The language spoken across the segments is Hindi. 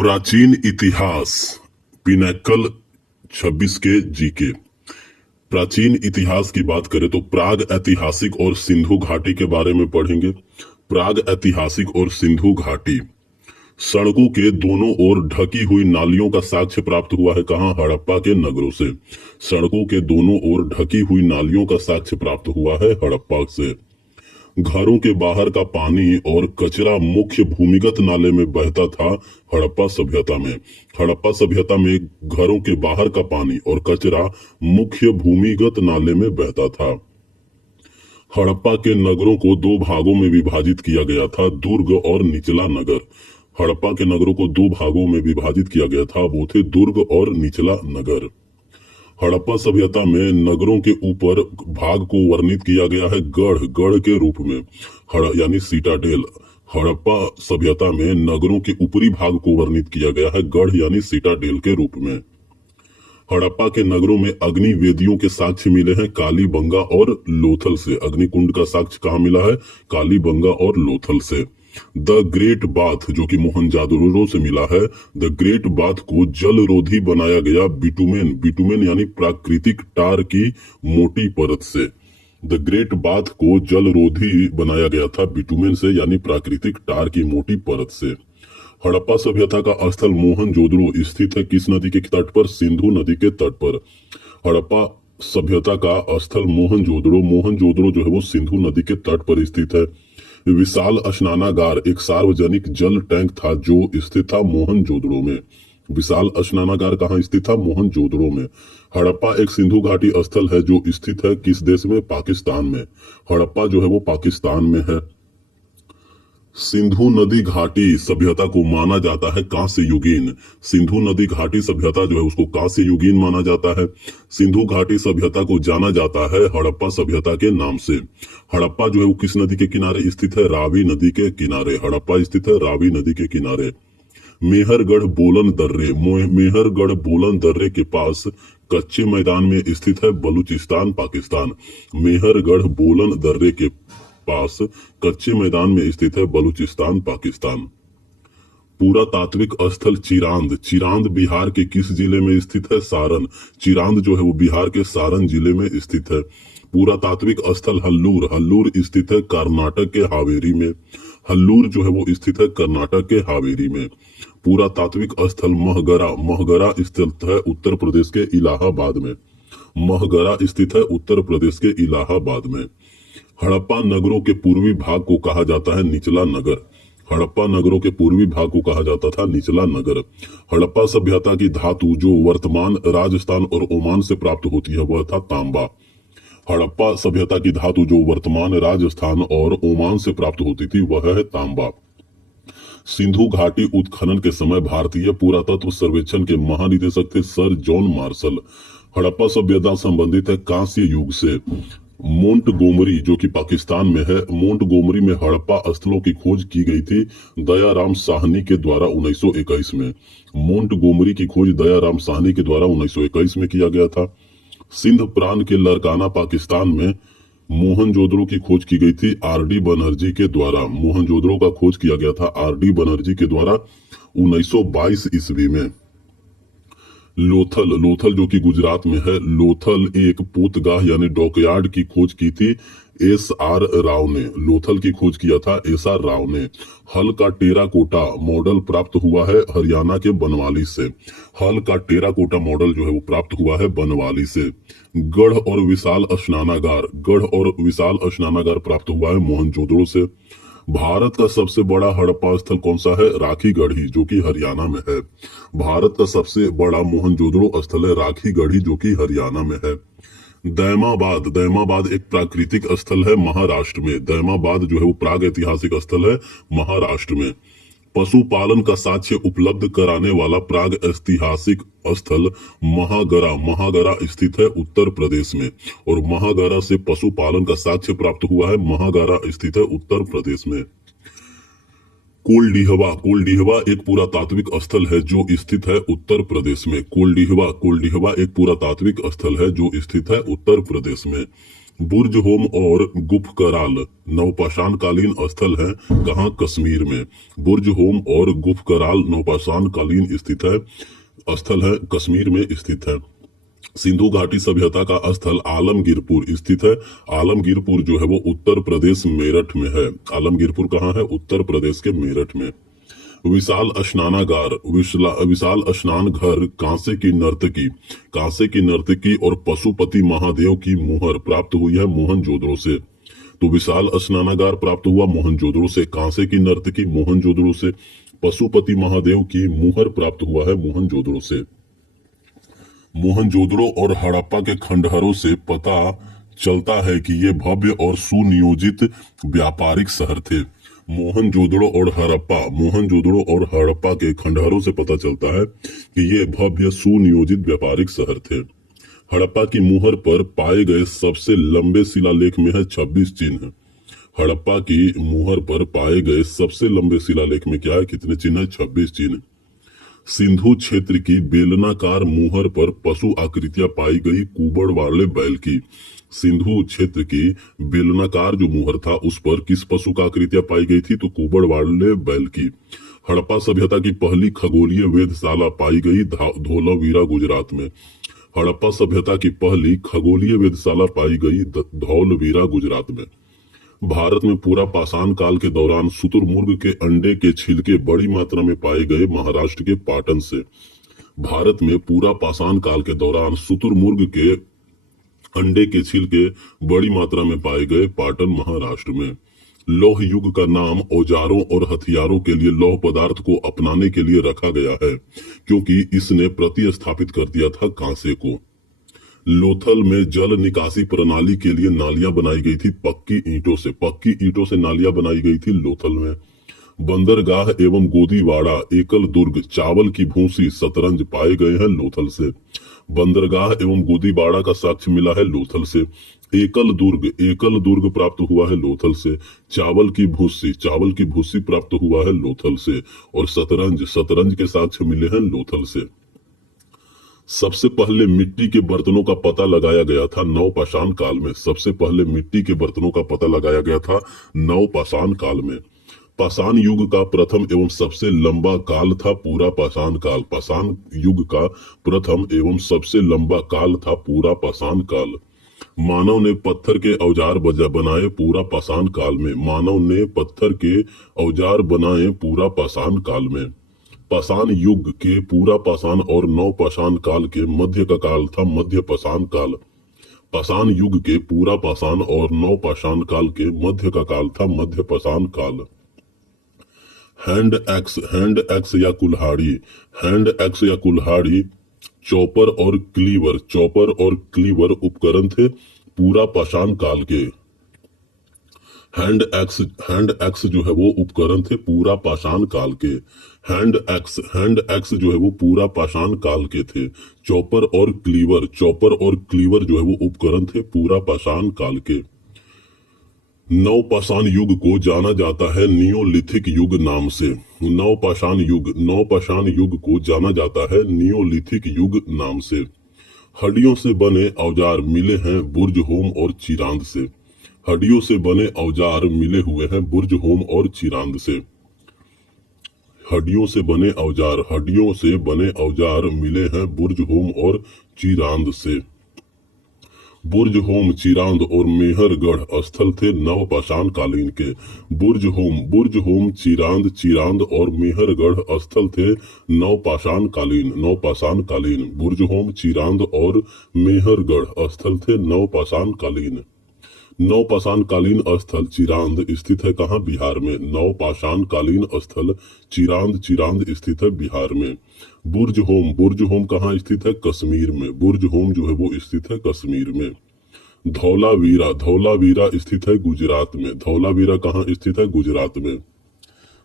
प्राचीन इतिहास पिनैकल 26 के जीके। प्राचीन इतिहास की बात करें तो प्राग ऐतिहासिक और सिंधु घाटी के बारे में पढ़ेंगे। प्राग ऐतिहासिक और सिंधु घाटी सड़कों के दोनों ओर ढकी हुई नालियों का साक्ष्य प्राप्त हुआ है। कहाँ? हड़प्पा के नगरों से। सड़कों के दोनों ओर ढकी हुई नालियों का साक्ष्य प्राप्त हुआ है हड़प्पा से। घरों के बाहर का पानी और कचरा मुख्य भूमिगत नाले में बहता था हड़प्पा सभ्यता में। हड़प्पा सभ्यता में घरों के बाहर का पानी और कचरा मुख्य भूमिगत नाले में बहता था। हड़प्पा के नगरों को दो भागों में विभाजित किया गया था, दुर्ग और निचला नगर। हड़प्पा के नगरों को दो भागों में विभाजित किया गया था, वो थे दुर्ग और निचला नगर। हड़प्पा सभ्यता में नगरों के ऊपर भाग को वर्णित किया गया है गढ़ के रूप में, यानी सीटाडेल। हड़प्पा सभ्यता में नगरों के ऊपरी भाग को वर्णित किया गया है गढ़ यानी सीटाडेल के रूप में। हड़प्पा के नगरों में अग्नि वेदियों के साक्ष्य मिले हैं कालीबंगा और लोथल से। अग्निकुंड का साक्ष्य कहाँ मिला है? कालीबंगा और लोथल से। द ग्रेट बाथ जो कि मोहनजादोरो से मिला है, द ग्रेट बाथ को जलरोधी बनाया गया बिटुमेन यानी प्राकृतिक टार की मोटी परत से। द ग्रेट बाथ को जलरोधी बनाया गया था बिटुमेन से यानी प्राकृतिक टार की मोटी परत से। हड़प्पा सभ्यता का स्थल मोहनजोदड़ो स्थित है किस नदी के तट पर? सिंधु नदी के तट पर। हड़प्पा सभ्यता का स्थल मोहनजोदड़ो जो है वो सिंधु नदी के तट पर स्थित है। विशाल स्नानागार एक सार्वजनिक जल टैंक था जो स्थित था मोहनजोदड़ो में। विशाल स्नानागार कहाँ स्थित था? मोहनजोदड़ो में। हड़प्पा एक सिंधु घाटी स्थल है जो स्थित है किस देश में? पाकिस्तान में। हड़प्पा जो है वो पाकिस्तान में है। सिंधु नदी घाटी सभ्यता को माना जाता है कांस्य युगीन। सिंधु नदी घाटी सभ्यता जो है उसको कांस्य युगीन माना जाता है। सिंधु घाटी सभ्यता को जाना जाता है हड़प्पा सभ्यता के नाम से। हड़प्पा जो है वो किस नदी के किनारे स्थित है? रावी नदी के किनारे। हड़प्पा स्थित है रावी नदी के किनारे। मेहरगढ़ बोलन दर्रे के पास कच्चे मैदान में स्थित है बलूचिस्तान पाकिस्तान। मेहरगढ़ बोलन दर्रे के पास कच्चे मैदान में स्थित है बलूचिस्तान पाकिस्तान। पुरातात्विक स्थल चिरांद बिहार के किस जिले में स्थित है? सारण। चिरांद जो है वो बिहार के सारण जिले में स्थित है। पुरातात्विक स्थल हल्लूर स्थित है कर्नाटक के हावेरी में। हल्लूर जो है वो स्थित है कर्नाटक के हावेरी में। पुरातात्विक स्थल महगरा स्थित है उत्तर प्रदेश के इलाहाबाद में। महगरा स्थित है उत्तर प्रदेश के इलाहाबाद में। हड़प्पा नगरों के पूर्वी भाग को कहा जाता है निचला नगर। हड़प्पा नगरों के पूर्वी भाग को कहा जाता था निचला नगर। हड़प्पा सभ्यता की धातु जो वर्तमान राजस्थान और ओमान से प्राप्त होती है वह था तांबा। हड़प्पा सभ्यता की धातु जो वर्तमान राजस्थान और ओमान से प्राप्त होती थी वह है तांबा। सिंधु घाटी उत्खनन के समय भारतीय पुरातत्व सर्वेक्षण के महानिदेशक थे सर जॉन मार्शल। हड़प्पा सभ्यता संबंधित है कांस्य युग से। मोंटगोमरी जो कि पाकिस्तान में है, मोंटगोमरी में हड़प्पा स्थलों की खोज की गई थी दयाराम साहनी के द्वारा 1921 में। मोंटगोमरी की खोज दयाराम साहनी के द्वारा 1921 में किया गया था। सिंध प्रांत के लरकाना पाकिस्तान में मोहनजोदड़ो की खोज की गई थी आर.डी. बनर्जी के द्वारा। मोहनजोदड़ो का खोज किया गया था आर.डी. बनर्जी के द्वारा 1922 ईस्वी में। लोथल जो कि गुजरात में है, लोथल एक पोतगाह यानी डॉकयार्ड की खोज की थी एस.आर. राव ने। लोथल की खोज किया था एस.आर. राव ने। हल का टेराकोटा मॉडल प्राप्त हुआ है हरियाणा के बनवाली से। हल का टेराकोटा मॉडल जो है वो प्राप्त हुआ है बनवाली से। गढ़ और विशाल स्नानागार प्राप्त हुआ है मोहनजोदड़ो से। भारत का सबसे बड़ा हड़प्पा स्थल कौन सा है? राखीगढ़ी जो कि हरियाणा में है। भारत का सबसे बड़ा मोहनजोदड़ो स्थल है राखीगढ़ी जो कि हरियाणा में है। दैमाबाद एक प्राकृतिक स्थल है महाराष्ट्र में। दैमाबाद जो है वो प्राग ऐतिहासिक स्थल है महाराष्ट्र में। पशुपालन का साक्ष्य उपलब्ध कराने वाला प्राग ऐतिहासिक स्थल महागरा स्थित है उत्तर प्रदेश में। और महागरा से पशुपालन का साक्ष्य प्राप्त हुआ है महागरा स्थित है उत्तर प्रदेश में। कोल्डिहवा एक पुरातात्विक स्थल है जो स्थित है उत्तर प्रदेश में। कोल्डिहवा एक पुरातात्विक स्थल है जो स्थित है उत्तर प्रदेश में। बुर्जहोम और गुफकराल नवपाषाण कालीन स्थल है कहाँ? कश्मीर में। बुर्जहोम और गुफकराल नवपाषाण कालीन स्थित है स्थल है कश्मीर में स्थित है। सिंधु घाटी सभ्यता का स्थल आलमगीरपुर स्थित है। आलमगीरपुर जो है वो उत्तर प्रदेश मेरठ में है। आलमगीरपुर कहाँ है? उत्तर प्रदेश के मेरठ में। विशाल स्नानागार विशाल स्नान घर कांसे की नर्तकी और पशुपति महादेव की मुहर प्राप्त हुई है मोहनजोदड़ो से। तो विशाल स्नानागार प्राप्त हुआ मोहनजोदड़ो से, कांसे की नर्तकी मोहनजोदड़ो से, पशुपति महादेव की मुहर प्राप्त हुआ है मोहनजोदड़ो से। मोहनजोदड़ो और हड़प्पा के खंडहरों से पता चलता है कि ये भव्य और सुनियोजित व्यापारिक शहर थे। मोहनजोदड़ो और हड़प्पा के खंडहरों से पता चलता है कि ये भव्य सुनियोजित व्यापारिक शहर थे। हड़प्पा की मुहर पर पाए गए सबसे लंबे शिलालेख में है 26 चिन्ह। हड़प्पा की मुहर पर पाए गए सबसे लंबे शिलालेख में क्या है? कितने चिन्ह है? 26 चिन्ह। सिंधु क्षेत्र की बेलनाकार मुहर पर पशु आकृतियां पाई गई कुबड़ वाले बैल की। सिंधु क्षेत्र की बेलनाकार जो मुहर था उस पर किस पशु का आकृतियां पाई गई थी? तो कुबड़ वाले बैल की। हड़प्पा सभ्यता की पहली खगोलीय वेधशाला पाई गई धौलावीरा गुजरात में। हड़प्पा सभ्यता की पहली खगोलीय वेधशाला पाई गई धौलावीरा गुजरात में। भारत में पूरा पाषाण काल के दौरान शुतुरमुर्ग के अंडे के छिलके बड़ी मात्रा में पाए गए महाराष्ट्र के पाटन से। भारत में पूरा पाषाण काल के दौरान शुतुरमुर्ग के अंडे के छिलके बड़ी मात्रा में पाए गए पाटन महाराष्ट्र में। लौह युग का नाम औजारों और हथियारों के लिए लौह पदार्थ को अपनाने के लिए रखा गया है क्योंकि इसने प्रतिस्थापित कर दिया था कांसे को। लोथल में जल निकासी प्रणाली के लिए नालियां बनाई गई थी पक्की ईंटों से नालियां बनाई गई थी लोथल में। बंदरगाह एवं गोदीवाड़ा एकल दुर्ग चावल की भूसी शतरंज पाए गए हैं लोथल से। बंदरगाह एवं गोदीवाड़ा का साक्ष्य मिला है लोथल से। एकल दुर्ग प्राप्त हुआ है लोथल से। चावल की भूसी प्राप्त हुआ है लोथल से। और शतरंज के साक्ष्य मिले हैं लोथल से। सबसे पहले मिट्टी के बर्तनों का पता लगाया गया था नवपाषाण काल में। सबसे पहले मिट्टी के बर्तनों का पता लगाया गया था नवपाषाण काल में। पाषाण युग का प्रथम एवं सबसे लंबा काल था पूरा पाषाण काल। पाषाण युग का प्रथम एवं सबसे लंबा काल था पूरा पाषाण काल। मानव ने पत्थर के औजार बनाए पूरा पाषाण काल में। मानव ने पत्थर के औजार बनाए पूरा पाषाण काल में। पाषाण युग के पूरा पाषाण और नवपाषाण काल के मध्य का काल था मध्य पाषाण काल। पाषाण युग के पूरा पाषाण और नवपाषाण काल के मध्य का काल था मध्य पाषाण काल। हैंड एक्स या कुल्हाड़ी चॉपर और क्लीवर उपकरण थे पूरा पाषाण काल के। हैंड एक्स जो है वो उपकरण थे पूरा पाषाण काल के। हैंड एक्स जो है वो पूरा पाषाण काल के थे। चॉपर और क्लीवर जो है वो उपकरण थे पूरा पाषाण काल के। नवपाषाण युग को जाना जाता है नियोलिथिक युग नाम से। नवपाषाण युग को जाना जाता है नियोलिथिक युग नाम से। हड्डियों से बने औजार मिले हैं बुर्जहोम और चिरांद से। हड्डियों से बने औजार मिले हुए हैं बुर्जहोम और चिरांद से। हड्डियों से बने औजार मिले हैं बुर्जहोम और चिरांद से। बुर्जहोम, चिरांद और मेहरगढ़ स्थल थे नवपाषाण कालीन के। बुर्जहोम, चिरांद और मेहरगढ़ स्थल थे नवपाषाण कालीन। बुर्जहोम, चिरांद और मेहरगढ़ स्थल थे नवपाषाण कालीन। नवपाषाण कालीन स्थल चिरांद स्थित है कहाँ? बिहार में। नवपाषाण कालीन स्थल चिरांद स्थित है बिहार में। बुर्जहोम कहाँ स्थित है? कश्मीर में। बुर्जहोम जो है वो स्थित है कश्मीर में। धौलावीरा स्थित है गुजरात में। धौलावीरा कहाँ स्थित है? गुजरात में।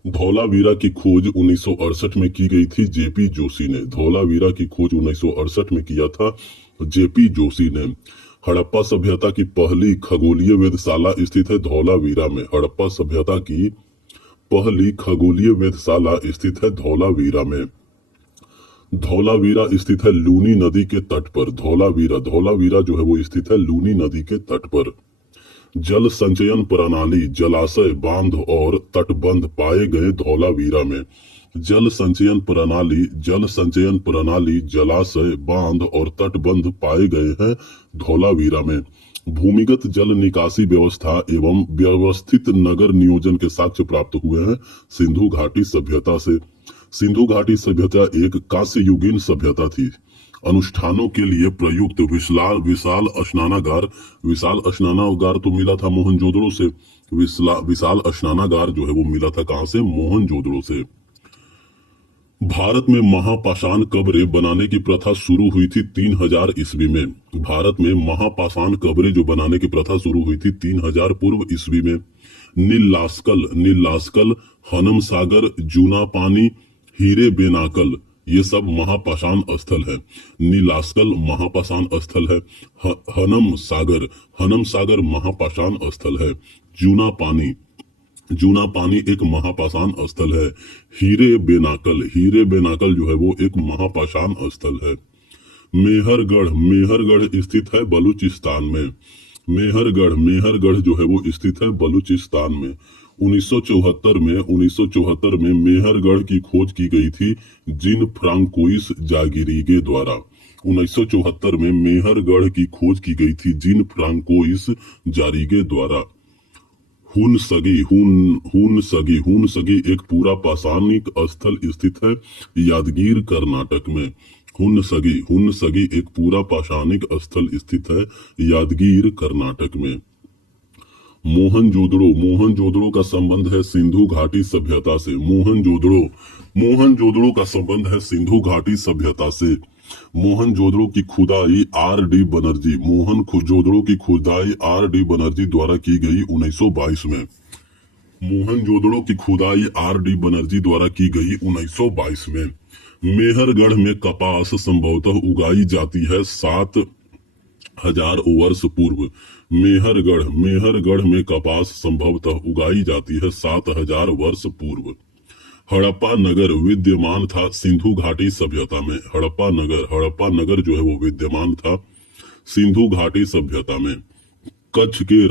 धौलावीरा की खोज 1968 में की गई थी जेपी जोशी ने। धौलावीरा की खोज 1968 में किया था जेपी जोशी ने। हड़प्पा सभ्यता की पहली खगोलीय वेधशाला स्थित है धौलावीरा में। हड़प्पा सभ्यता की पहली खगोलीय वेधशाला स्थित है धौलावीरा में। धौलावीरा स्थित है लूनी नदी के तट पर। धौलावीरा जो है वो स्थित है लूनी नदी के तट पर। जल संचयन प्रणाली जलाशय, बांध और तटबंध पाए गए धौलावीरा में। जल संचयन प्रणाली जलाशय, बांध और तटबंध पाए गए हैं धौलावीरा में। भूमिगत जल निकासी व्यवस्था एवं व्यवस्थित नगर नियोजन के साक्ष्य प्राप्त हुए हैं सिंधु घाटी सभ्यता से। सिंधु घाटी सभ्यता एक कांस्य युगीन सभ्यता थी। अनुष्ठानों के लिए प्रयुक्त विशाल स्नानागार तो मिला था मोहनजोदड़ो से। विशाल स्नानागार जो है वो मिला था कहां से? मोहनजोदड़ो से। भारत में महापाषाण कब्रें बनाने की प्रथा शुरू हुई थी 3000 ईस्वी में। भारत में महापाषाण कब्रें जो बनाने की प्रथा शुरू हुई थी 3000 पूर्व ईस्वी में। नीलास्कल, हनम सागर, जूना पानी, हीरे बेनाकल, ये सब महापाषाण स्थल है। नीलास्कल महापाषाण स्थल है। हनम सागर महापाषाण स्थल है। जूना पानी एक महापाषाण स्थल है। हीरे बेनाकल जो है वो एक महापाषाण स्थल है। मेहरगढ़ स्थित है बलूचिस्तान में। मेहरगढ़ जो है वो स्थित है बलूचिस्तान में। 1974 में मेहरगढ़ की खोज की गई थी जिन फ्रांकोइस जागिरिगे द्वारा। 1974 में मेहरगढ़ की खोज की गई थी जिन फ्रांकोइस जारिगे द्वारा। हुनसगी एक पूरा पाषाणिक स्थल स्थित है यादगीर कर्नाटक में। हुनसगी एक पूरा पाषाणिक स्थल स्थित है यादगीर कर्नाटक में। मोहनजोदड़ो का संबंध है सिंधु घाटी सभ्यता से। मोहनजोदड़ो का संबंध है सिंधु घाटी सभ्यता से। मोहनजोदड़ो की खुदाई R.D. बनर्जी द्वारा की गई 1922 में। मोहनजोदड़ो की खुदाई R.D. बनर्जी द्वारा की गई 1922 में। मेहरगढ़ में कपास संभवतः उगाई जाती है 7000 वर्ष पूर्व। मेहरगढ़ में कपास संभवतः उगाई जाती है 7000 वर्ष पूर्व। हड़प्पा नगर विद्यमान था सिंधु घाटी सभ्यता में। हड़प्पा नगर जो है वो विद्यमान था सिंधु घाटी सभ्यता में। कच्छ के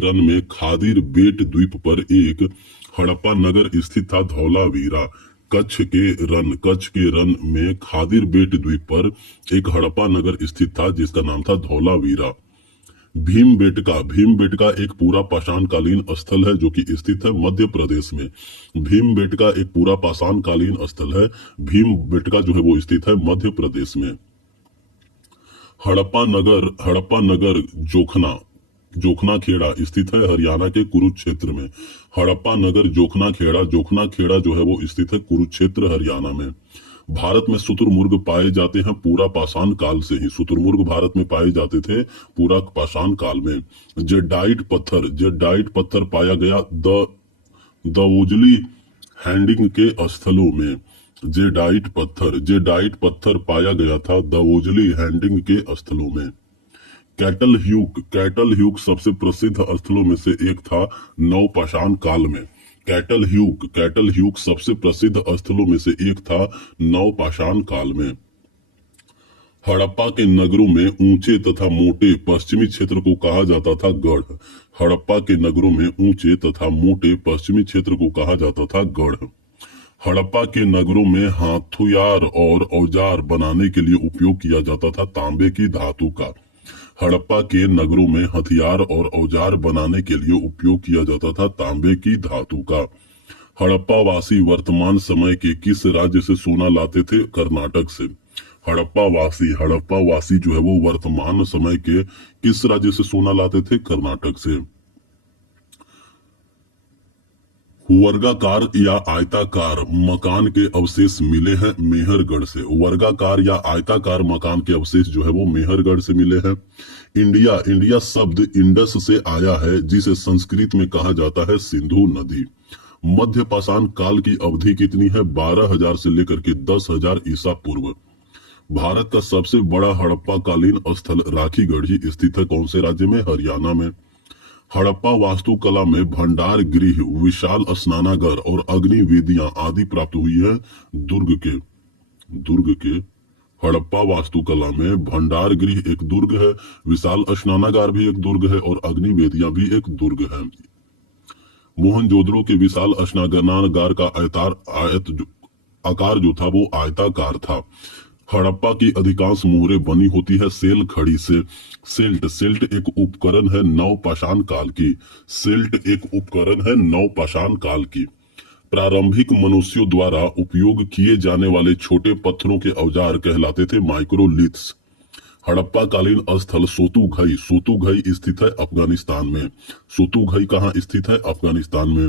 रन में खादिर बेट द्वीप पर एक हड़प्पा नगर स्थित था धौलावीरा। कच्छ के रन में खादिर बेट द्वीप पर एक हड़प्पा नगर स्थित था जिसका नाम था धौलावीरा। भीमबेटका एक पूरा पाषाणकालीन स्थल है जो कि स्थित है मध्य प्रदेश में। भीमबेटका एक पूरा पाषाणकालीन स्थल है। भीमबेटका जो है वो स्थित है मध्य प्रदेश में। हड़प्पा नगर जोखना खेड़ा स्थित है हरियाणा के कुरुक्षेत्र में। हड़प्पा नगर जोखना खेड़ा जो है वो स्थित है कुरुक्षेत्र हरियाणा में। भारत में शुतुरमुर्ग पाए जाते हैं पूरा पाषाण काल से ही। शुतुरमुर्ग भारत में पाए जाते थे पूरा पाषाण काल में। जेडाइट पत्थर पाया गया दवोजली हैंडिंग के स्थलों में। जेडाइट पत्थर पाया गया था दवोजली हैंडिंग के स्थलों में। कैटल ह्यूक सबसे प्रसिद्ध स्थलों में से एक था नवपाषाण काल में। कैटल ह्यूक सबसे प्रसिद्ध स्थलों में से एक था नवपाषाण काल में। हड़प्पा के नगरों में ऊंचे तथा मोटे पश्चिमी क्षेत्र को कहा जाता था गढ़। हड़प्पा के नगरों में ऊंचे तथा मोटे पश्चिमी क्षेत्र को कहा जाता था गढ़। हड़प्पा के नगरों में हथियार और औजार बनाने के लिए उपयोग किया जाता था तांबे की धातु का। हड़प्पा के नगरों में हथियार और औजार बनाने के लिए उपयोग किया जाता था तांबे की धातु का। हड़प्पा वासी वर्तमान समय के किस राज्य से सोना लाते थे? कर्नाटक से। हड़प्पा वासी जो है वो वर्तमान समय के किस राज्य से सोना लाते थे? कर्नाटक से। वर्गाकार या आयताकार मकान के अवशेष मिले हैं मेहरगढ़ से। वर्गाकार या आयताकार मकान के अवशेष जो है वो मेहरगढ़ से मिले हैं। इंडिया शब्द इंडस से आया है जिसे संस्कृत में कहा जाता है सिंधु नदी। मध्य पाषाण काल की अवधि कितनी है? 12,000 से लेकर के 10,000 ईसा पूर्व। भारत का सबसे बड़ा हड़प्पा कालीन स्थल राखीगढ़ी स्थित है कौन से राज्य में? हरियाणा में। हड़प्पा वास्तुकला में भंडार गृह, विशाल स्नानागार और अग्नि वेदियां आदि प्राप्त हुई है दुर्ग के। हड़प्पा वास्तुकला में भंडार गृह एक दुर्ग है, विशाल स्नानागार भी एक दुर्ग है और अग्नि वेदियां भी एक दुर्ग है। मोहनजोदड़ो के विशाल स्नानागार का आकार जो था वो आयताकार था। हड़प्पा की अधिकांश मोहरें बनी होती है सेल खड़ी से। सिल्ट एक उपकरण है नवपाषाण काल की। नवपाषाण काल की। प्रारंभिक मनुष्यों द्वारा उपयोग किए जाने वाले छोटे पत्थरों के औजार कहलाते थे माइक्रोलिथ्स। हड़प्पा कालीन स्थल सोतुघई स्थित है अफगानिस्तान में। सोतुघई कहाँ स्थित है? अफगानिस्तान में।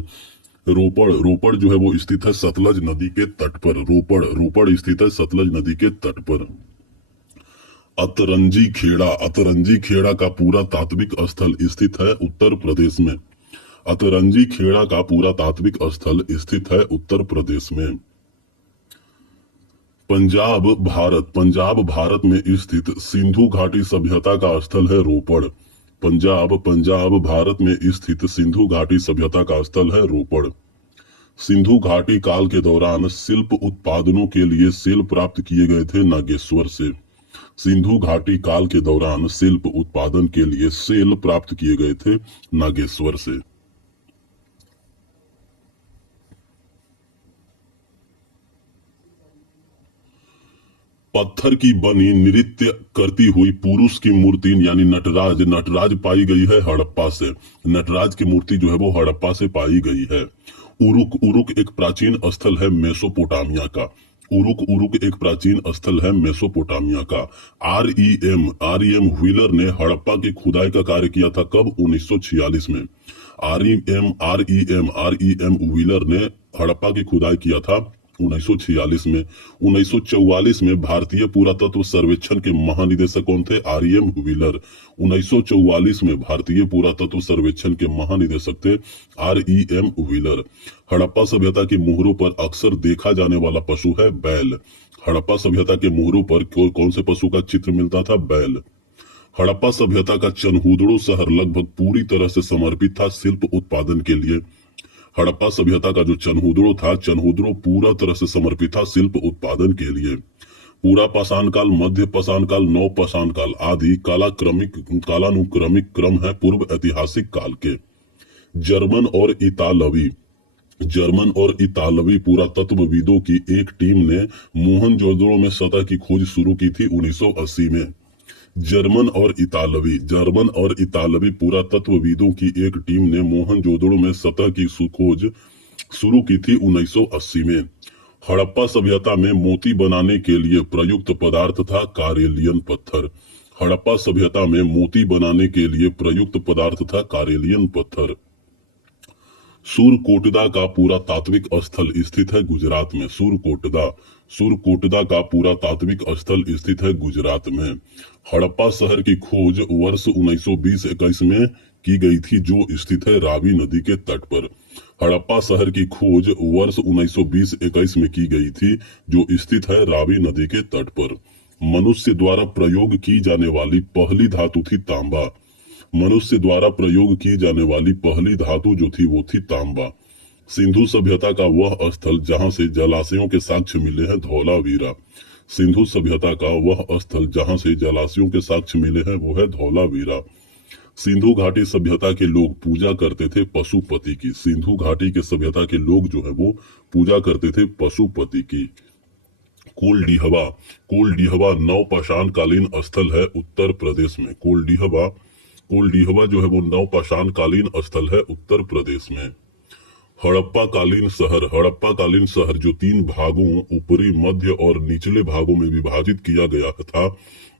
रोपड़ जो है वो स्थित है सतलज नदी के तट पर। रोपड़ स्थित है सतलज नदी के तट पर। अतरंजी खेड़ा का पूरा तात्विक स्थल स्थित है उत्तर प्रदेश में। अतरंजी खेड़ा का पूरा तात्विक स्थल स्थित है उत्तर प्रदेश में। पंजाब भारत में स्थित सिंधु घाटी सभ्यता का स्थल है रोपड़। पंजाब भारत में स्थित सिंधु घाटी सभ्यता का स्थल है रोपड़। सिंधु घाटी काल के दौरान शिल्प उत्पादनों के लिए सेल प्राप्त किए गए थे नागेश्वर से। सिंधु घाटी काल के दौरान शिल्प उत्पादन के लिए सेल प्राप्त किए गए थे नागेश्वर से। पत्थर की बनी नृत्य करती हुई पुरुष की मूर्ति यानी नटराज पाई गई है हड़प्पा से। नटराज की मूर्ति जो है वो हड़प्पा से पाई गई है। उरुक एक प्राचीन स्थल है मेसोपोटामिया का। उरुक एक प्राचीन स्थल है मेसोपोटामिया का। आर.ई.एम. व्हीलर ने हड़प्पा की खुदाई का कार्य किया था कब? 1946 में। आर.ई.एम. व्हीलर ने हड़प्पा की खुदाई किया था 1946 में। 1944 में भारतीय पुरातत्व सर्वेक्षण के महानिदेशक कौन थे? आर.ई.एम. व्हीलर। 1944 में भारतीय पुरातत्व सर्वेक्षण के महानिदेशक थे आर.ई.एम. व्हीलर। हड़प्पा सभ्यता की मोहरों पर अक्सर देखा जाने वाला पशु है बैल। हड़प्पा सभ्यता के मोहरों पर कौन से पशु का चित्र मिलता था? बैल। हड़प्पा सभ्यता का चनहुदड़ो शहर लगभग पूरी तरह से समर्पित था शिल्प उत्पादन के लिए। हड़प्पा सभ्यता का जो चनहुदड़ो पूरा तरह से समर्पित था शिल्प उत्पादन के लिए। पूरा पाषाण काल, मध्य पाषाण काल, नव पाषाण काल आदि कालानुक्रमिक क्रम है पूर्व ऐतिहासिक काल के। जर्मन और इतालवी पुरातत्वविदों की एक टीम ने मोहनजोदड़ो में सतह की खोज शुरू की थी 1980 में। जर्मन और इतालवी पुरातत्वविदों की एक टीम ने मोहनजोदड़ो में सतह की खोज शुरू की थी 1980 में। हड़प्पा सभ्यता में मोती बनाने के लिए प्रयुक्त पदार्थ था कारेलियन पत्थर। हड़प्पा सभ्यता में मोती बनाने के लिए प्रयुक्त पदार्थ था कारेलियन पत्थर। सूरकोटदा का पूरा तात्विक स्थल स्थित है गुजरात में। सूरकोटदा का पूरा तात्विक स्थल स्थित है गुजरात में। हड़प्पा शहर की खोज वर्ष 1920-21 में की गई थी जो स्थित है रावी नदी के तट पर। हड़प्पा शहर की खोज वर्ष 1920-21 में की गई थी जो स्थित है रावी नदी के तट पर। मनुष्य द्वारा प्रयोग की जाने वाली पहली धातु थी तांबा। मनुष्य द्वारा प्रयोग की जाने वाली पहली धातु जो थी वो थी तांबा। सिंधु सभ्यता का वह स्थल जहां से जलाशयों के साक्ष्य मिले हैं धौलावीरा। सिंधु सभ्यता का वह स्थल जहां से जलाशयों के साक्ष्य मिले हैं वो है धौलावीरा। सिंधु घाटी सभ्यता के लोग पूजा करते थे पशुपति की। सिंधु घाटी के सभ्यता के लोग जो है वो पूजा करते थे पशुपति की। कोलडीहवा नवपाषाण कालीन स्थल है उत्तर प्रदेश में। कोलडीहवा जो है वो नवपाषाण कालीन स्थल है उत्तर प्रदेश में। हड़प्पा कालीन शहर जो 3 भागों ऊपरी, मध्य और निचले भागों में विभाजित किया गया था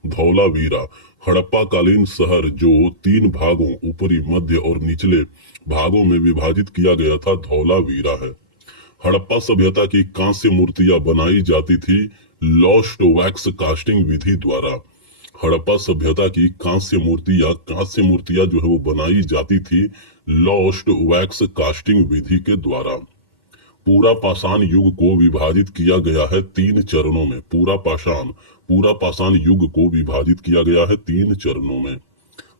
धौलावीरा। हड़प्पा कालीन शहर जो 3 भागों ऊपरी, मध्य और निचले भागों में विभाजित किया गया था धौलावीरा है। हड़प्पा सभ्यता की कांस्य मूर्तियां बनाई जाती थी लॉस्ट वैक्स कास्टिंग विधि द्वारा। हड़प्पा सभ्यता की कांस्य मूर्तियां जो है वो बनाई जाती थी लॉस्ट वैक्स कास्टिंग विधि के द्वारा। पूरा पाषाण युग को विभाजित किया गया है 3 चरणों में। पूरा पाषाण युग को विभाजित किया गया है 3 चरणों में।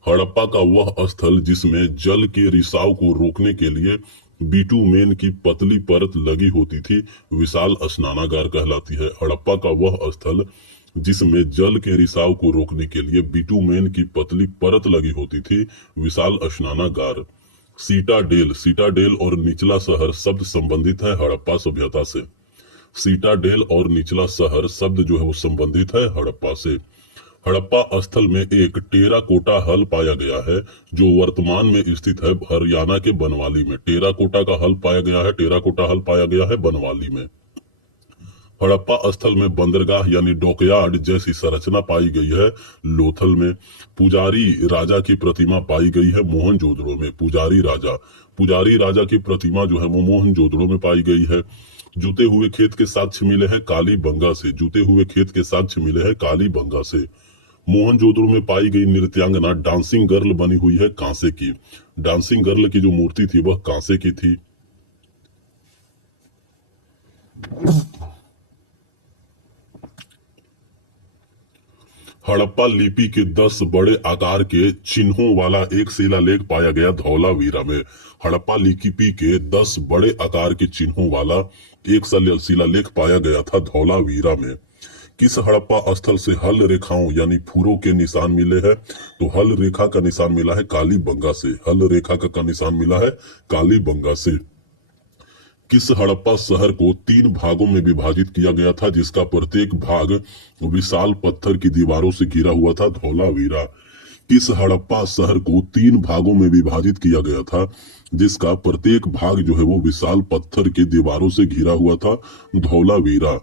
हड़प्पा का वह स्थल जिसमें जल के रिसाव को रोकने के लिए बिटुमेन की पतली परत लगी होती थी विशाल स्नानागार कहलाती है। हड़प्पा का वह स्थल जिसमें जल के रिसाव को रोकने के लिए बिटुमेन की पतली परत लगी होती थी। विशाल स्नानागार। सीटाडेल। सीटाडेल और निचला शहर शब्द संबंधित है हड़प्पा सभ्यता से। सीटाडेल और निचला शहर शब्द जो है वो संबंधित है हड़प्पा से। हड़प्पा स्थल में एक टेराकोटा हल पाया गया है जो वर्तमान में स्थित है हरियाणा के बनवाली में। टेराकोटा का हल पाया गया है, टेराकोटा हल पाया गया है बनवाली में। हड़प्पा स्थल में बंदरगाह यानी डॉकयार्ड जैसी संरचना पाई गई है लोथल में। पुजारी राजा की प्रतिमा पाई गई है मोहनजोदड़ो में। पुजारी राजा की प्रतिमा जो है वो मोहनजोदड़ो में पाई गई है। जुते हुए खेत के साक्ष्य मिले हैं कालीबंगा से। जुते हुए खेत के साक्ष्य मिले हैं कालीबंगा से। मोहनजोदड़ो में पाई गई नृत्यांगना डांसिंग गर्ल बनी हुई है कांसे की। डांसिंग गर्ल की जो मूर्ति थी वह कांसे की थी। हड़प्पा लिपि के 10 बड़े आकार के चिन्हों वाला एक शिलालेख पाया गया धौलावीरा में। हड़प्पा लिपि के 10 बड़े आकार के चिन्हों वाला एक शिलालेख पाया गया था धौलावीरा में। किस हड़प्पा स्थल से हल रेखाओं यानी फुरों के निशान मिले हैं? तो हल रेखा का निशान मिला है कालीबंगा से। हल रेखा का निशान मिला है कालीबंगा से। किस हड़प्पा शहर को 3 भागों में विभाजित किया गया था जिसका प्रत्येक भाग विशाल पत्थर की दीवारों से घिरा हुआ था? धौलावीरा। किस हड़प्पा शहर को 3 भागों में विभाजित किया गया था जिसका प्रत्येक भाग जो है वो विशाल पत्थर की दीवारों से घिरा हुआ था? धौलावीरा।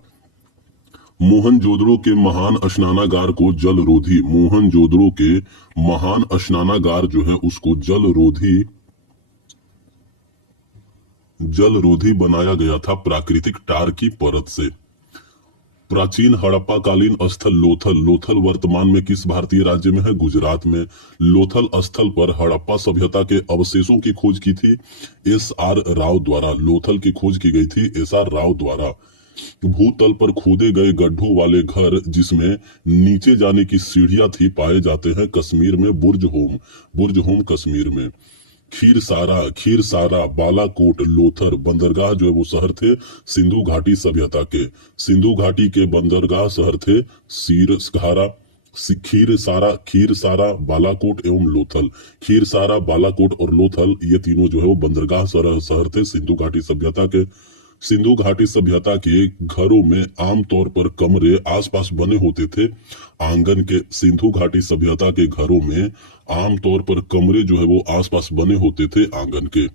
मोहनजोदड़ो के महान स्नानागार को जलरोधी। मोहनजोदड़ो के महान स्नानागार जो है उसको जलरोधी बनाया गया था प्राकृतिक टार की परत से। प्राचीन हड़प्पा कालीन स्थल लोथल। लोथल वर्तमान में किस भारतीय राज्य में है? गुजरात में। लोथल स्थल पर हड़प्पा सभ्यता के अवशेषों की खोज की थी एस.आर. राव द्वारा। लोथल की खोज की गई थी एस.आर. राव द्वारा। भूतल पर खोदे गए गड्ढों वाले घर जिसमें नीचे जाने की सीढ़ियां थी पाए जाते हैं कश्मीर में बुर्ज होम कश्मीर में। खीरसारा बालाकोट लोथर बंदरगाह जो है वो शहर थे सिंधु घाटी सभ्यता के। सिंधु घाटी के बंदरगाह शहर थे खीरसारा बालाकोट एवं लोथल। खीरसारा बालाकोट और लोथल ये तीनों जो है वो बंदरगाह शहर थे सिंधु घाटी सभ्यता के। सिंधु घाटी सभ्यता के घरों में आमतौर पर कमरे आसपास बने होते थे आंगन के। सिंधु घाटी सभ्यता के घरों में आमतौर पर कमरे जो है वो आसपास बने होते थे आंगन के।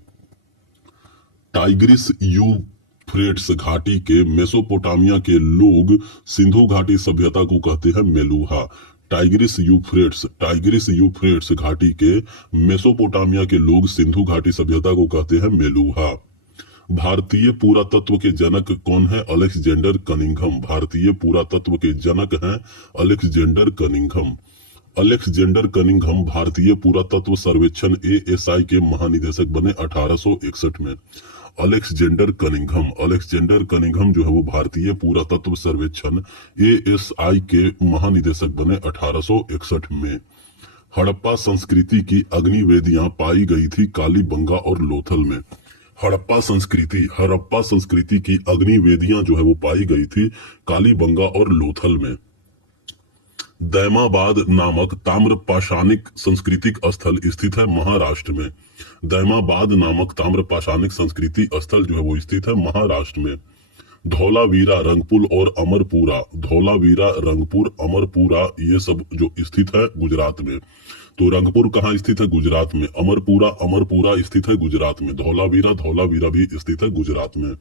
टाइग्रिस यूफ्रेट्स घाटी के मेसोपोटामिया के लोग सिंधु घाटी सभ्यता को कहते हैं मेलुहा। टाइग्रिस यूफ्रेट्स घाटी के मेसोपोटामिया के लोग सिंधु घाटी सभ्यता को कहते हैं मेलुहा। भारतीय पुरातत्व के जनक कौन है? Alexander Cunningham. भारतीय पुरातत्व के जनक हैं अलेक्जेंडर कनिंघम। अलेक्जेंडर कनिंघम भारतीय पुरातत्व सर्वेक्षण ASI के महानिदेशक बने 1861 में। अलेक्जेंडर कनिंघम जो है वो भारतीय पुरातत्व सर्वेक्षण ASI के महानिदेशक बने 1861 में। हड़प्पा संस्कृति की अग्निवेदियां पाई गई थी कालीबंगा और लोथल में। हड़प्पा संस्कृति की अग्निवेदियां जो है वो पाई गई थी कालीबंगा और लोथल में। दैमाबाद नामक ताम्र पाषाणिक सांस्कृतिक स्थल स्थित है महाराष्ट्र में। दैमाबाद नामक ताम्र पाषाणिक संस्कृति स्थल जो है वो स्थित है महाराष्ट्र में। धौलावीरा रंगपुर और अमरपुरा ये सब जो स्थित है गुजरात में। तो रंगपुर कहाँ स्थित है? गुजरात में। अमरपुरा स्थित है गुजरात में। धौलावीरा भी स्थित है गुजरात में।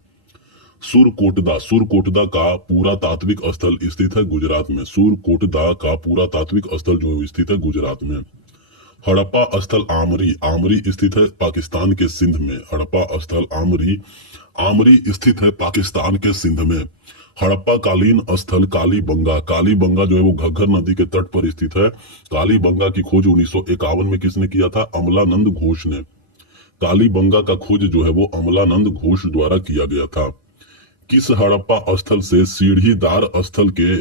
सुरकोटदा का पुरातात्विक स्थल स्थित है गुजरात में। सुरकोटदा का पुरातात्विक स्थल जो स्थित है गुजरात में। हड़प्पा स्थल आमरी स्थित है पाकिस्तान के सिंध में। हड़प्पा स्थल आमरी स्थित है पाकिस्तान के सिंध में। हड़प्पा कालीन स्थल कालीबंगा जो है वो घग्गर नदी के तट पर स्थित है। कालीबंगा की खोज 1951 में किसने किया था? अमलानंद घोष ने। कालीबंगा का खोज जो है वो अमलानंद घोष द्वारा किया गया था। किस हड़प्पा स्थल से सीढ़ीदार स्थल के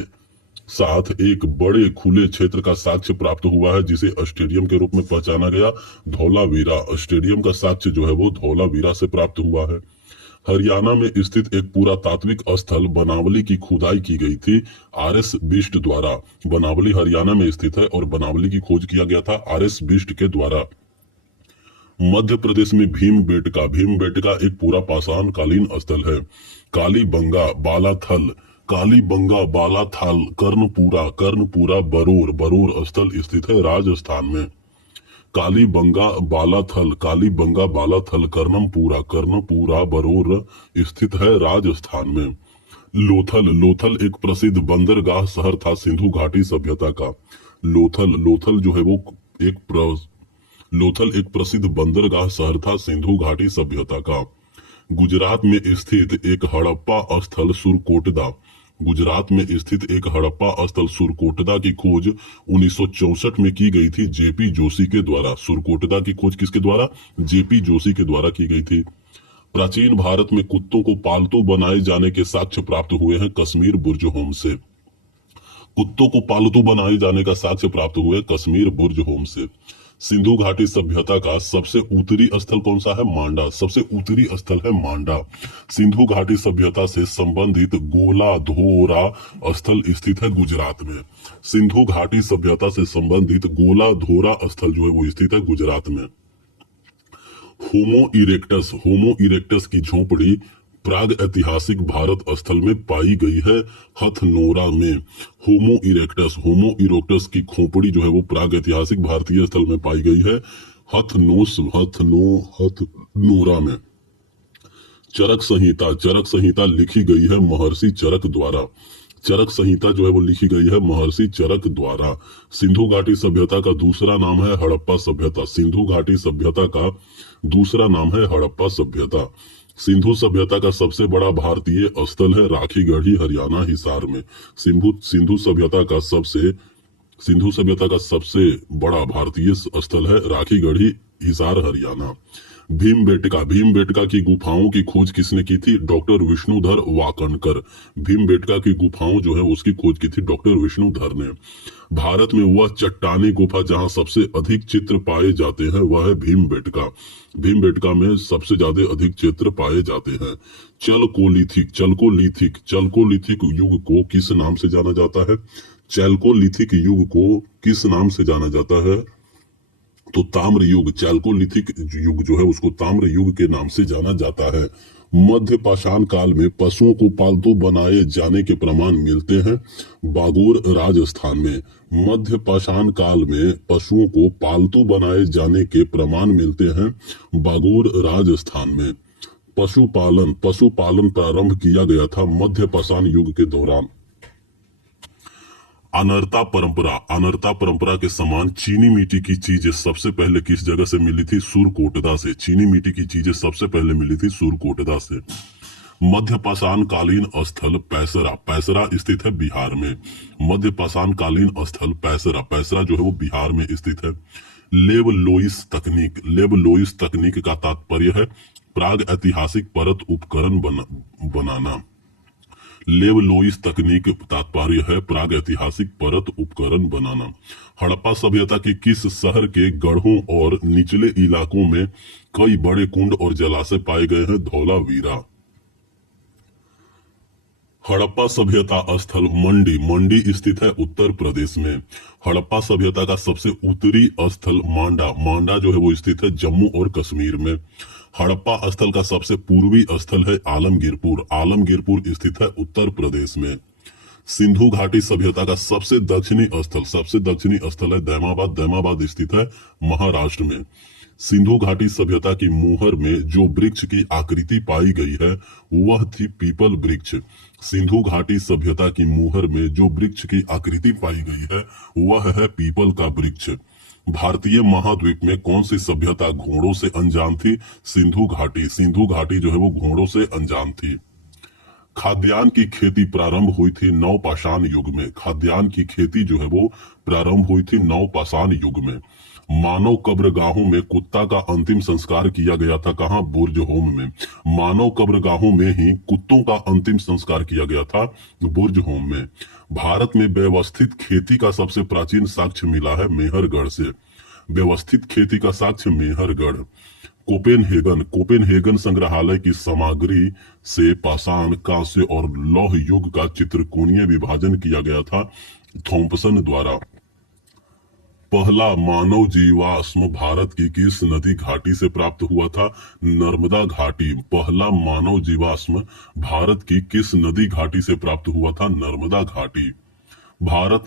साथ एक बड़े खुले क्षेत्र का साक्ष्य प्राप्त हुआ है जिसे स्टेडियम के रूप में पहचाना गया? धौलावीरा। स्टेडियम का साक्ष्य जो है वो धौलावीरा से प्राप्त हुआ है। हरियाणा में स्थित एक पुरातात्विक स्थल बनावली की खुदाई की गई थी आर.एस. बिष्ट द्वारा। बनावली हरियाणा में स्थित है और बनावली की खोज किया गया था आर.एस. बिष्ट के द्वारा। मध्य प्रदेश में भीमबेटका एक पूरा पाषाण कालीन स्थल है। कालीबंगा बालाथल कर्णपुरा बरूर स्थल स्थित है राजस्थान में। कालीबंगा बालाथल कर्णपुरा बरूर स्थित है राजस्थान में। लोथल एक प्रसिद्ध बंदरगाह शहर था सिंधु घाटी सभ्यता का। लोथल जो है वो लोथल एक प्रसिद्ध बंदरगाह शहर था सिंधु घाटी सभ्यता का। गुजरात में स्थित एक हड़प्पा स्थल सुरकोटदा की खोज 1964 में की गई थी जेपी जोशी के द्वारा। सुरकोटदा की खोज किसके द्वारा? जेपी जोशी के द्वारा की गई थी। प्राचीन भारत में कुत्तों को पालतू बनाए जाने के साक्ष्य प्राप्त हुए हैं कश्मीर बुर्ज होम से। कुत्तों को पालतू बनाए जाने का साक्ष्य प्राप्त हुए कश्मीर बुर्ज होम से। सिंधु घाटी सभ्यता का सबसे उत्तरी स्थल कौन सा है? मांडा। सबसे उत्तरी स्थल है मांडा। सिंधु घाटी सभ्यता से संबंधित गोलाधोरा स्थल स्थित है गुजरात में। सिंधु घाटी सभ्यता से संबंधित गोलाधोरा स्थल जो है वो स्थित है गुजरात में। होमो इरेक्टस की झोपड़ी प्राग ऐतिहासिक भारत स्थल में पाई गई है हथनोरा में। होमो इरेक्टस की खोपड़ी जो है वो प्राग ऐतिहासिक भारतीय स्थल में पाई गई है हथनोरा में। चरक संहिता लिखी गई है महर्षि चरक द्वारा। चरक संहिता जो है वो लिखी गई है महर्षि चरक द्वारा। सिंधु घाटी सभ्यता का दूसरा नाम है हड़प्पा सभ्यता। सिंधु घाटी सभ्यता का दूसरा नाम है हड़प्पा सभ्यता। सिंधु सभ्यता का सबसे बड़ा भारतीय स्थल है राखीगढ़ी हरियाणा हिसार में। सिंधु सभ्यता का सबसे बड़ा भारतीय स्थल है राखीगढ़ी हिसार हरियाणा। भीमबेटका की गुफाओं की खोज किसने की थी? डॉक्टर विष्णुधर वाकणकर। भीमबेटका की गुफाओं जो है उसकी खोज की थी डॉक्टर विष्णुधर ने। भारत में वह चट्टानी गुफा जहां सबसे अधिक चित्र पाए जाते हैं वह है भीमबेटका में सबसे ज्यादा अधिक चित्र पाए जाते हैं। चलकोलिथिक युग को किस नाम से जाना जाता है? चैल्कोलिथिक युग को किस नाम से जाना जाता है? तो ताम्र युग। चैल्कोलिथिक युग जो है उसको ताम्र युग के नाम से जाना जाता है। मध्य पाषाण काल में पशुओं को पालतू बनाए जाने के प्रमाण मिलते हैं बागोर राजस्थान में। मध्य पाषाण काल में पशुओं को पालतू बनाए जाने के प्रमाण मिलते हैं बागोर राजस्थान में। पशुपालन प्रारंभ किया गया था मध्य पाषाण युग के दौरान। अनर्ता परंपरा के समान चीनी मिट्टी की चीजें सबसे पहले किस जगह से मिली थी? सुरकोटदा से। चीनी मिट्टी की चीजें सबसे पहले मिली थी सुरकोटदा से। मध्य पाषाण कालीन स्थल पैसरा स्थित है बिहार में। मध्य पाषाण कालीन स्थल पैसरा जो है वो बिहार में स्थित है। लेवलोइस तकनीक का तात्पर्य है प्राग ऐतिहासिक परत उपकरण बनाना। लेवलोइस तकनीक तात्पर्य है प्राग ऐतिहासिक परत उपकरण बनाना। हड़प्पा सभ्यता के किस शहर के गढ़ों और निचले इलाकों में कई बड़े कुंड और जलाशय पाए गए हैं? धौलावीरा। हड़प्पा सभ्यता स्थल मंडी स्थित है उत्तर प्रदेश में। हड़प्पा सभ्यता का सबसे उत्तरी स्थल मांडा जो है वो स्थित है जम्मू और कश्मीर में। हड़प्पा स्थल का सबसे पूर्वी स्थल है आलमगीरपुर स्थित है उत्तर प्रदेश में। सिंधु घाटी सभ्यता का सबसे दक्षिणी स्थल है दैमाबाद स्थित है महाराष्ट्र में। सिंधु घाटी सभ्यता की मुहर में जो वृक्ष की आकृति पाई गई है वह थी पीपल वृक्ष। सिंधु घाटी सभ्यता की मुहर में जो वृक्ष की आकृति पाई गई है वह है पीपल का वृक्ष। भारतीय महाद्वीप में कौन सी सभ्यता घोड़ों से अनजान थी? सिंधु घाटी जो है वो घोड़ों से अनजान थी। खाद्यान्न की खेती प्रारंभ हुई थी नवपाषाण युग में। खाद्यान्न की खेती जो है वो प्रारंभ हुई थी नवपाषाण युग में। मानव कब्रगाहों में कुत्ता का अंतिम संस्कार किया गया था कहाँ? बुर्ज होम में। मानव कब्रगाहों में ही कुत्तों का अंतिम संस्कार किया गया था बुर्ज होम में। भारत में व्यवस्थित खेती का सबसे प्राचीन साक्ष्य मिला है मेहरगढ़ से। व्यवस्थित खेती का साक्ष्य मेहरगढ़। कोपेनहेगन कोपेनहेगन संग्रहालय की सामग्री से पाषाण, कांस्य और लौह युग का चित्रकोणीय विभाजन किया गया था थॉम्पसन द्वारा। पहला मानव जीवाश्म भारत की किस नदी घाटी से प्राप्त हुआ था? नर्मदा घाटी। पहला मानव जीवाश्म भारत की किस नदी घाटी से प्राप्त हुआ था? नर्मदा घाटी। भारत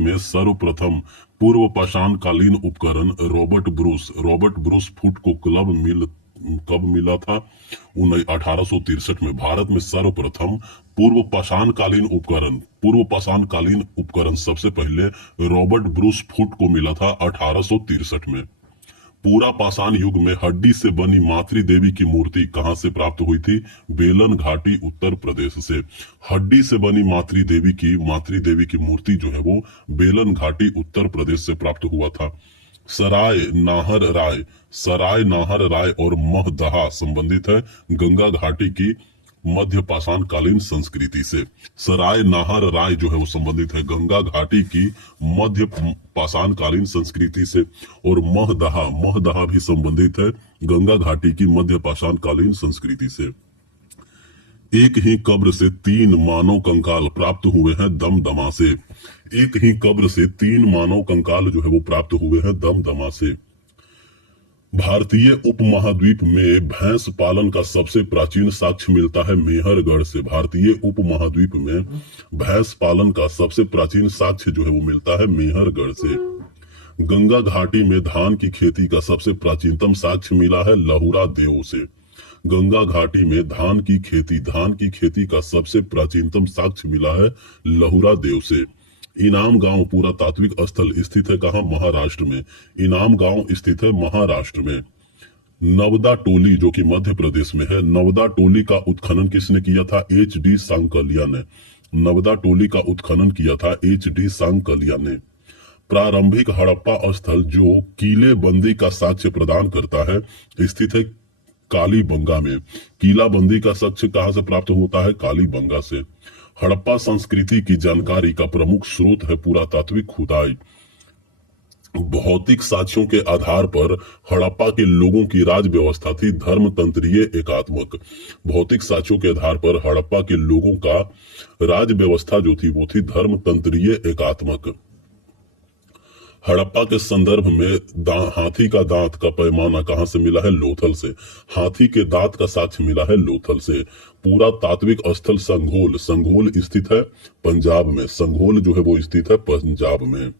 में सर्वप्रथम पूर्व पाषाण कालीन उपकरण रॉबर्ट ब्रूस फुट को कब मिला था? 1863 में। भारत में सर्वप्रथम पूर्व पाषाण कालीन उपकरण सबसे पहले रॉबर्ट ब्रूस फुट को मिला था 1863 में। पूरा पाषाण युग में हड्डी से बनी मातृ देवी की मूर्ति कहां से प्राप्त हुई थी? बेलन घाटी, उत्तर प्रदेश से। हड्डी से बनी मातृ देवी की मूर्ति जो है वो बेलन घाटी, उत्तर प्रदेश से प्राप्त हुआ था। सराय नाहर राय और महदहा संबंधित है गंगा घाटी की मध्य पाषाण कालीन संस्कृति से। सराय नाहर राय जो है वो संबंधित है गंगा घाटी की मध्य पाषाण कालीन संस्कृति से, और महदहा भी संबंधित है गंगा घाटी की मध्य पाषाण कालीन संस्कृति से। एक ही कब्र से 3 मानव कंकाल प्राप्त हुए हैं दमदमा से। एक ही कब्र से 3 मानव कंकाल जो है वो प्राप्त हुए हैं दमदमा से। भारतीय उपमहाद्वीप में भैंस पालन का सबसे प्राचीन साक्ष्य मिलता है मेहरगढ़ से। भारतीय उपमहाद्वीप में भैंस पालन का सबसे प्राचीन साक्ष्य जो है वो मिलता है मेहरगढ़ से। गंगा घाटी में धान की खेती का सबसे प्राचीनतम साक्ष्य मिला है लहुरा देव से। गंगा घाटी में धान की खेती का सबसे प्राचीनतम साक्ष्य मिला है लहुरा देव से। इनाम गांव पुरातात्विक स्थल स्थित है कहां? महाराष्ट्र में। इनाम गांव स्थित है महाराष्ट्र में। नवदा टोली जो कि मध्य प्रदेश में है, नवदा टोली का उत्खनन किसने किया था? HD सांकलिया ने। नवदा टोली का उत्खनन किया था HD सांकलिया ने। प्रारंभिक हड़प्पा स्थल जो किले बंदी का साक्ष्य प्रदान करता है स्थित है कालीबंगा में। किला बंदी का साक्ष्य कहां से प्राप्त होता है? कालीबंगा से। हड़प्पा संस्कृति की जानकारी का प्रमुख स्रोत है पुरातात्विक खुदाई। भौतिक साक्ष्यों के आधार पर हड़प्पा के लोगों की राज व्यवस्था थी धर्मतंत्रीय एकात्मक। भौतिक साक्ष्यों के आधार पर हड़प्पा के लोगों का राज व्यवस्था जो थी वो थी धर्मतंत्रीय एकात्मक। हड़प्पा के संदर्भ में हाथी का दांत का पैमाना कहां से मिला है? लोथल से। हाथी के दांत का साक्ष्य मिला है लोथल से। पुरातात्विक स्थल संघोल स्थित है पंजाब में। संघोल जो है वो स्थित है पंजाब में।